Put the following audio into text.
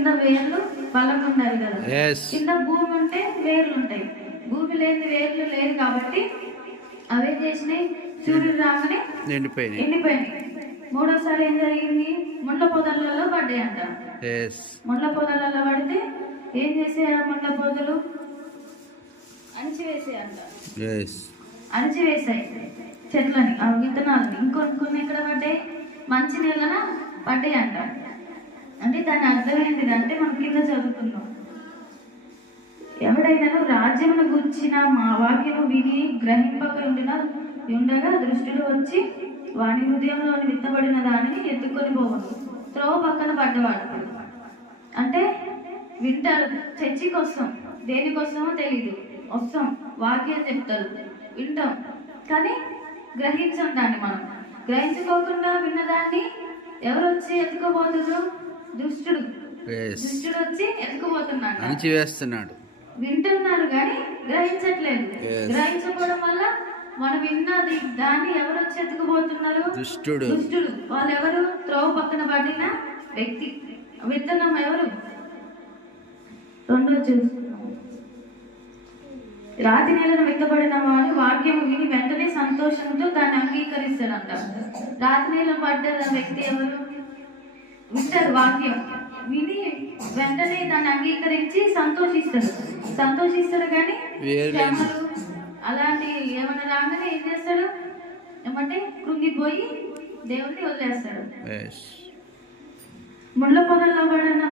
కింద వేర్లు బలంగా ఉండాలి కదా. కింద భూమి ఉంటే వేర్లు ఉంటాయి. భూమి లేని వేర్లు లేదు కాబట్టి అవే చేసినాయి. సూర్యుడు రాగానే ఎండిపోయినాయి. మూడోసారి ఏం జరిగింది? ముళ్ళ పొదలలో పడ్డాయి అంట. ముళ్ళ పొదలలో పడితే ఏం చేసే ముళ్ళ పొదలు అణిచివేసాయంట. అణిచివేసాయి చెట్లని, ఆ విత్తనాలని. ఇంకొన్ని ఎక్కడ పడ్డాయి? మంచి నీళ్ళన పడ్డాయి అంట. అంటే దాని అర్థం ఏంటిదంటే మనం కింద చదువుకున్నాం, ఎవడైనా రాజ్యమును గుర్చిన మా వాక్యము విని గ్రహింపక ఉండగా దృష్టిలో వచ్చి వాని హృదయంలోని విత్తబడిన దానిని ఎత్తుకొని పోవను. త్రోవ పక్కన పడ్డవాడు అంటే వింటారు, చర్చికి వస్తాం, దేనికోసమో తెలీదు, వస్తాం, వాక్యం చెప్తారు, వింటాం, కానీ గ్రహించం. దాన్ని మనం గ్రహించుకోకుండా విన్నదాన్ని ఎవరు వచ్చి ఎత్తుకోబోతున్నారు? దుష్టుడు వచ్చి ఎత్తుకుపోతున్నాడు. వింటున్నారు కానీ గ్రహించట్లేదు. గ్రహించకపోవడం వల్ల మనం విన్నది దాన్ని ఎవరు వచ్చి ఎత్తుకుపోతున్నారు? దుష్టుడు. వాళ్ళు ఎవరు? త్రోవ పక్కన పడిన వ్యక్తి. విత్తనం ఎవరు? రెండో చూస్తున్నాం, రాతి నేలను విత్తబడిన వాడు వాక్యము విని వెంటనే సంతోషంతో దాన్ని అంగీకరిస్తాడంట. రాతి నేల పడ్డ వ్యక్తి ఎవరు? వింటారు, వాక్యం విని వెంటనే దాన్ని అంగీకరించి సంతోషిస్తాడు కానీ శ్రమలు అలాంటి ఏమైనా రాగానే ఏం చేస్తాడు? ఏమంటే కృంగిపోయి దేవుణ్ణి వదిలేస్తాడు. ముళ్ళ పొదల్లో పడిన